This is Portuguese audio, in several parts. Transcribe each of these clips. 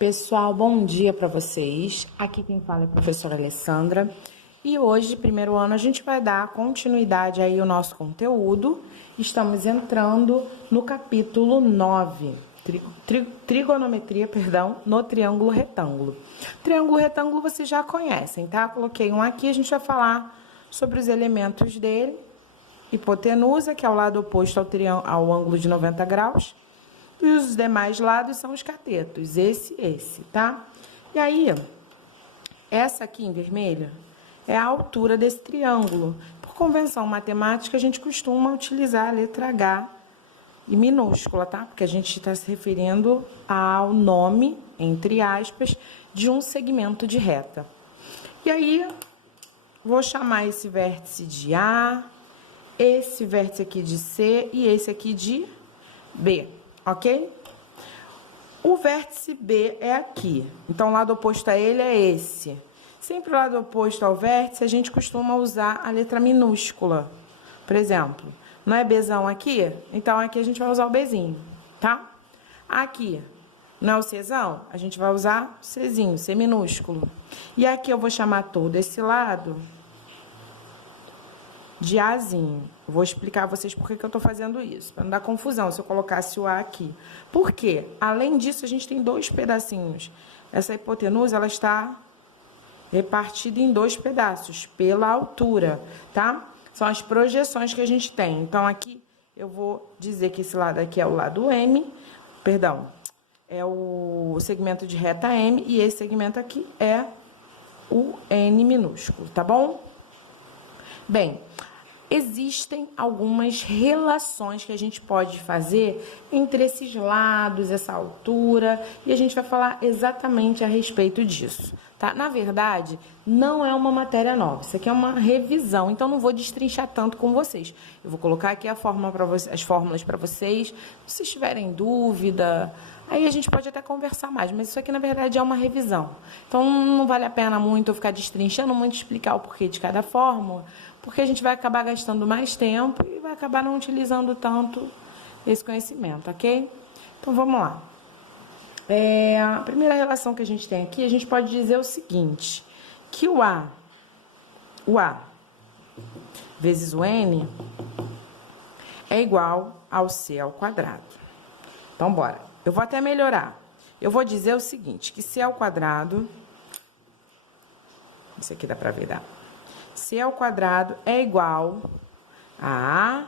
Pessoal, bom dia para vocês. Aqui quem fala é a professora Alessandra. E hoje, primeiro ano, a gente vai dar continuidade aí ao nosso conteúdo. Estamos entrando no capítulo 9, trigonometria, no triângulo retângulo. Triângulo retângulo vocês já conhecem, tá? Coloquei um aqui, a gente vai falar sobre os elementos dele. Hipotenusa, que é o lado oposto ao ângulo de 90 graus. E os demais lados são os catetos, esse, tá? E aí, essa aqui em vermelho é a altura desse triângulo. Por convenção matemática, a gente costuma utilizar a letra H e minúscula, tá? Porque a gente está se referindo ao nome, entre aspas, de um segmento de reta. E aí, vou chamar esse vértice de A, esse vértice aqui de C e esse aqui de B. Ok? O vértice B é aqui. Então, o lado oposto a ele é esse. Sempre o lado oposto ao vértice, a gente costuma usar a letra minúscula. Por exemplo, não é Bzão aqui? Então, aqui a gente vai usar o Bzinho, tá? Aqui, não é o Czão? A gente vai usar o Czinho, C minúsculo. E aqui eu vou chamar todo esse lado de Azinho. Vou explicar a vocês por que eu estou fazendo isso, para não dar confusão se eu colocasse o A aqui. Por quê? Além disso, a gente tem dois pedacinhos. Essa hipotenusa, ela está repartida em dois pedaços, pela altura, tá? São as projeções que a gente tem. Então, aqui, eu vou dizer que esse lado aqui é o lado M, perdão, é o segmento de reta M, e esse segmento aqui é o N minúsculo, tá bom? Bem, existem algumas relações que a gente pode fazer entre esses lados, essa altura, e a gente vai falar exatamente a respeito disso, tá? Na verdade, não é uma matéria nova, isso aqui é uma revisão, então não vou destrinchar tanto com vocês. Eu vou colocar aqui as fórmulas para vocês, se vocês tiverem dúvida, aí a gente pode até conversar mais, mas isso aqui, na verdade, é uma revisão. Então, não vale a pena muito eu ficar destrinchando muito, explicar o porquê de cada fórmula, porque a gente vai acabar gastando mais tempo e vai acabar não utilizando tanto esse conhecimento, ok? Então, vamos lá. A primeira relação que a gente tem aqui, a gente pode dizer o seguinte, que o A vezes o N é igual ao C ao quadrado. Então, bora. Eu vou até melhorar. Eu vou dizer o seguinte, que C ao quadrado, isso aqui dá pra ver, dá. C ao quadrado é igual a A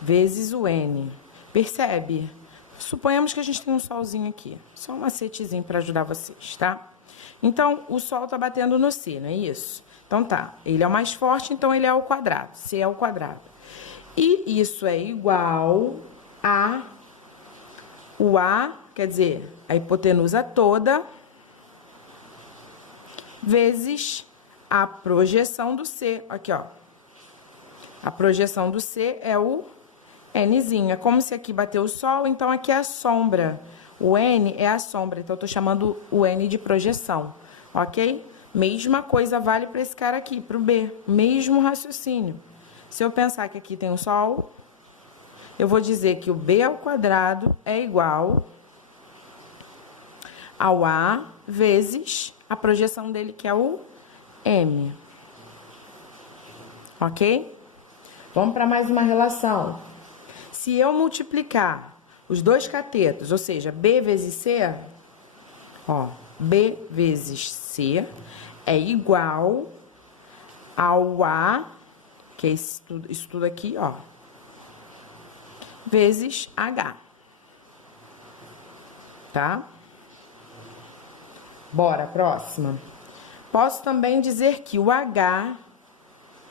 vezes o N. Percebe? Suponhamos que a gente tem um solzinho aqui. Só um macetezinho para ajudar vocês, tá? Então, o sol tá batendo no C, não é isso? Então, tá. Ele é o mais forte, então ele é ao quadrado. C é ao quadrado. E isso é igual a... O A, quer dizer, a hipotenusa toda, vezes a projeção do C. Aqui, ó. A projeção do C é o Nzinho. É como se aqui bateu o sol, então aqui é a sombra. O N é a sombra, então eu tô chamando o N de projeção, ok? Mesma coisa vale para esse cara aqui, para o B. Mesmo raciocínio. Se eu pensar que aqui tem o sol, eu vou dizer que o B ao quadrado é igual ao A vezes a projeção dele, que é o M. Ok? Vamos para mais uma relação. Se eu multiplicar os dois catetos, ou seja, B vezes C, ó, B vezes C é igual ao A, que é isso tudo aqui, ó, vezes H. Tá? Bora, próxima. Posso também dizer que o H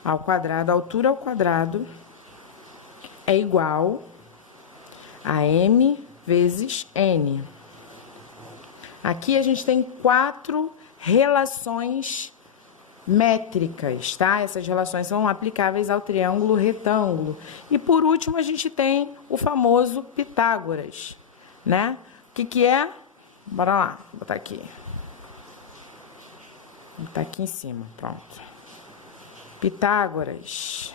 ao quadrado, a altura ao quadrado, é igual a M vezes N. Aqui a gente tem 4 relações métricas, tá? Essas relações são aplicáveis ao triângulo retângulo. E por último, a gente tem o famoso Pitágoras, né? O que é? Bora lá, vou botar aqui. Vou botar aqui em cima, pronto. Pitágoras.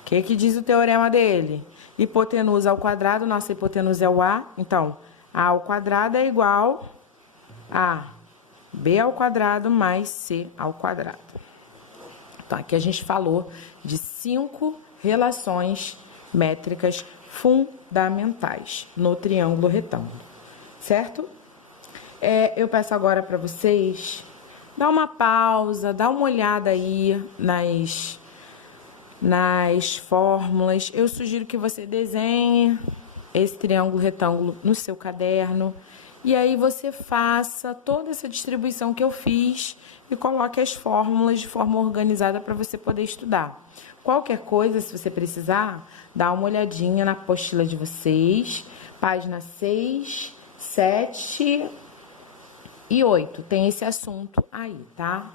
O que diz o teorema dele? Hipotenusa ao quadrado, nossa hipotenusa é o A. Então, A ao quadrado é igual a B ao quadrado mais C ao quadrado. Então, aqui a gente falou de 5 relações métricas fundamentais no triângulo retângulo, certo? Eu peço agora para vocês dar uma pausa, dar uma olhada aí nas fórmulas. Eu sugiro que você desenhe esse triângulo retângulo no seu caderno e aí você faça toda essa distribuição que eu fiz e coloque as fórmulas de forma organizada para você poder estudar. Qualquer coisa, se você precisar, dá uma olhadinha na apostila de vocês, página 6, 7 e 8, tem esse assunto aí, tá?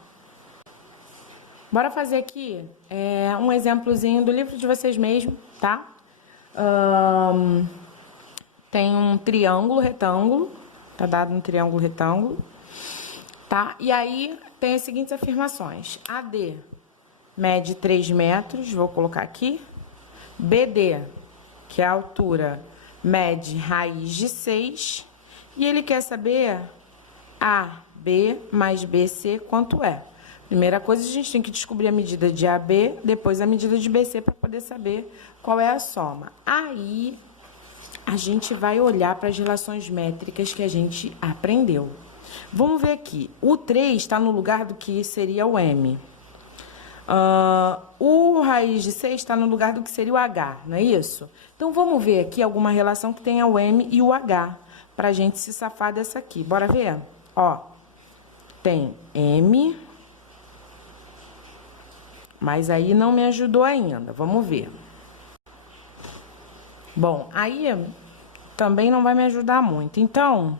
Bora fazer aqui um exemplozinho do livro de vocês mesmo, tá? Tem um triângulo retângulo, tá dado um triângulo retângulo, tá? E aí tem as seguintes afirmações. AD mede 3 metros, vou colocar aqui. BD, que é a altura, mede raiz de 6. E ele quer saber AB mais BC quanto é. Primeira coisa, a gente tem que descobrir a medida de AB, depois a medida de BC para poder saber qual é a soma. Aí, a gente vai olhar para as relações métricas que a gente aprendeu. Vamos ver aqui. O 3 está no lugar do que seria o M. O raiz de 6 está no lugar do que seria o H, não é isso? Então, vamos ver aqui alguma relação que tenha o M e o H, para a gente se safar dessa aqui. Bora ver? Ó, tem M, mas aí não me ajudou ainda. Vamos ver. Bom, aí também não vai me ajudar muito. Então,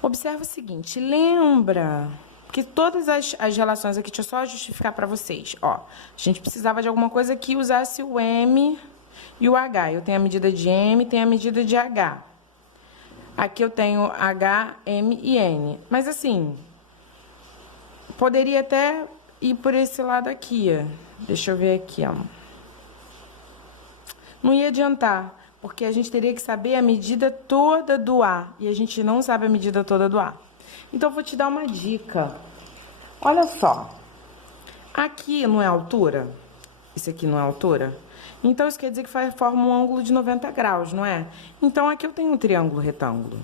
observa o seguinte, lembra que todas as relações aqui, deixa eu só justificar para vocês. Ó, a gente precisava de alguma coisa que usasse o M e o H. Eu tenho a medida de M, tenho a medida de H. Aqui eu tenho H, M e N. Mas assim, poderia até ir por esse lado aqui, ó. Deixa eu ver aqui, ó. Não ia adiantar, porque a gente teria que saber a medida toda do A. E a gente não sabe a medida toda do A. Então, eu vou te dar uma dica. Olha só. Aqui não é altura? Esse aqui não é altura? Então, isso quer dizer que forma um ângulo de 90 graus, não é? Então, aqui eu tenho um triângulo retângulo.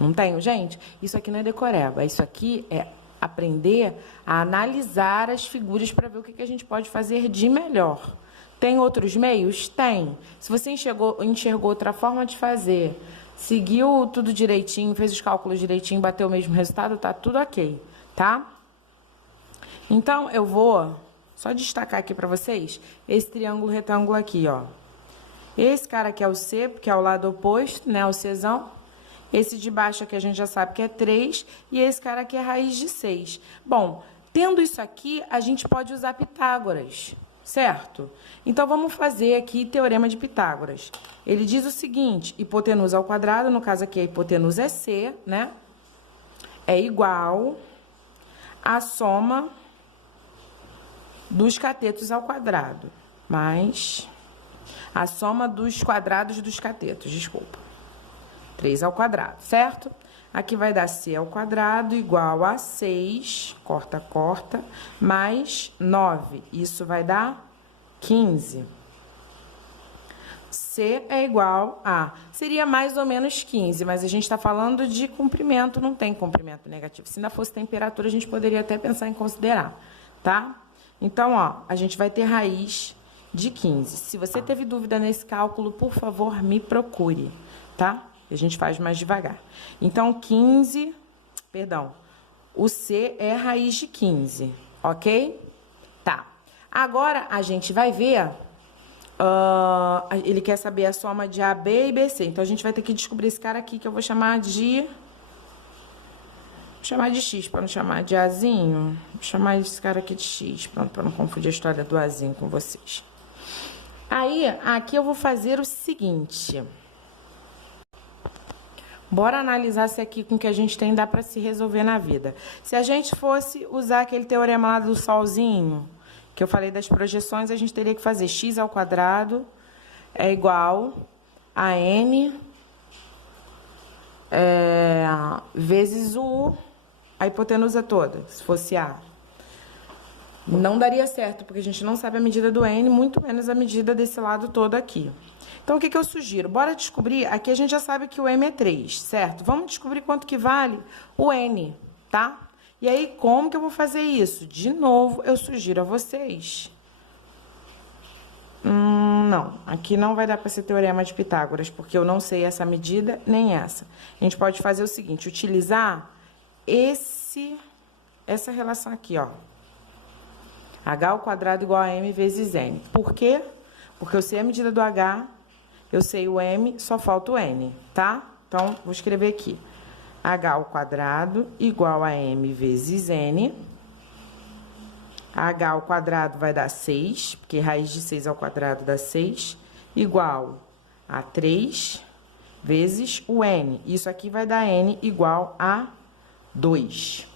Não tenho, gente? Isso aqui não é decoreba. Isso aqui é aprender a analisar as figuras para ver o que a gente pode fazer de melhor. Tem outros meios? Tem. Se você enxergou outra forma de fazer, seguiu tudo direitinho, fez os cálculos direitinho, bateu o mesmo resultado, tá tudo ok, tá? Então, eu vou só destacar aqui para vocês esse triângulo retângulo aqui, ó. Esse cara aqui é o C, porque é o lado oposto, né, o Czão. Esse de baixo aqui a gente já sabe que é 3, e esse cara aqui é raiz de 6. Bom, tendo isso aqui, a gente pode usar Pitágoras, certo? Então, vamos fazer aqui teorema de Pitágoras. Ele diz o seguinte, hipotenusa ao quadrado, no caso aqui a hipotenusa é C, né? É igual à soma dos catetos ao quadrado, mais a soma dos quadrados dos catetos, desculpa. 3 ao quadrado, certo? Aqui vai dar C ao quadrado igual a 6, corta, corta, mais 9. Isso vai dar 15. C é igual a... Seria mais ou menos 15, mas a gente está falando de comprimento, não tem comprimento negativo. Se ainda fosse temperatura, a gente poderia até pensar em considerar, tá? Então, ó, a gente vai ter raiz de 15. Se você teve dúvida nesse cálculo, por favor, me procure, tá? A gente faz mais devagar. Então, 15, perdão, o C é raiz de 15, ok? Tá. Agora, a gente vai ver, ele quer saber a soma de AB e BC. Então, a gente vai ter que descobrir esse cara aqui, que eu vou chamar de... Vou chamar de X, para não chamar de Azinho. Vou chamar esse cara aqui de X, para não confundir a história do Azinho com vocês. Aí, aqui eu vou fazer o seguinte... Bora analisar se aqui com o que a gente tem dá para se resolver na vida. Se a gente fosse usar aquele teorema lá do solzinho, que eu falei das projeções, a gente teria que fazer x ao quadrado é igual a n vezes a hipotenusa toda, se fosse A. Não daria certo, porque a gente não sabe a medida do N, muito menos a medida desse lado todo aqui. Então, o que eu sugiro? Bora descobrir, aqui a gente já sabe que o M é 3, certo? Vamos descobrir quanto que vale o N, tá? E aí, como que eu vou fazer isso? De novo, eu sugiro a vocês. Não, aqui não vai dar para ser teorema de Pitágoras, porque eu não sei essa medida nem essa. A gente pode fazer o seguinte, utilizar essa relação aqui, ó. H ao quadrado igual a M vezes N. Por quê? Porque eu sei a medida do H, eu sei o M, só falta o N, tá? Então, vou escrever aqui. H ao quadrado igual a M vezes N. H ao quadrado vai dar 6, porque raiz de 6 ao quadrado dá 6, igual a 3 vezes o N. Isso aqui vai dar N igual a 2.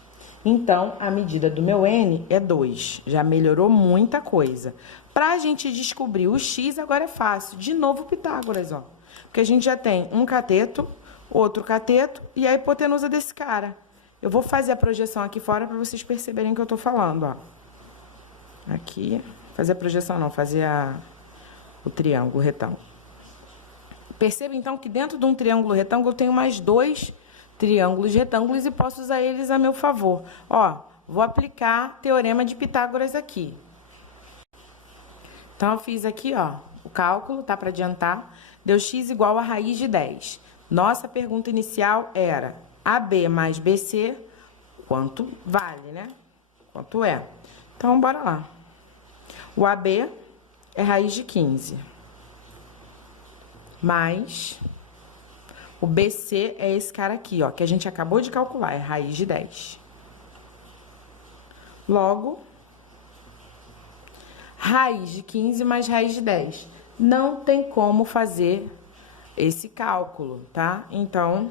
Então, a medida do meu N é 2. Já melhorou muita coisa. Para a gente descobrir o X, agora é fácil. De novo, Pitágoras, ó. Porque a gente já tem um cateto, outro cateto e a hipotenusa desse cara. Eu vou fazer a projeção aqui fora para vocês perceberem o que eu tô falando, ó. Aqui, fazer a projeção não, fazer o triângulo, o retângulo. Perceba, então, que dentro de um triângulo retângulo eu tenho mais 2 triângulos retângulos e posso usar eles a meu favor. Ó, vou aplicar teorema de Pitágoras aqui. Então, eu fiz aqui, ó, o cálculo, tá, para adiantar. Deu x igual a raiz de 10. Nossa pergunta inicial era AB mais BC, quanto vale, né? Quanto é? Então, bora lá. O AB é raiz de 15. Mais o BC é esse cara aqui, ó, que a gente acabou de calcular, é raiz de 10. Logo, raiz de 15 mais raiz de 10. Não tem como fazer esse cálculo, tá? Então,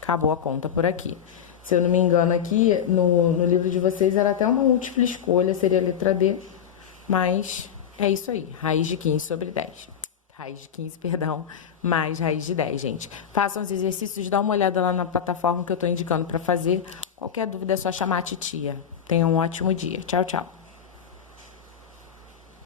acabou a conta por aqui. Se eu não me engano aqui, no livro de vocês era até uma múltipla escolha, seria a letra D, mas é isso aí, raiz de 15 sobre 10. Raiz de 15, perdão, mais raiz de 10, gente. Façam os exercícios, dá uma olhada lá na plataforma que eu tô indicando para fazer. Qualquer dúvida é só chamar a titia. Tenham um ótimo dia. Tchau, tchau.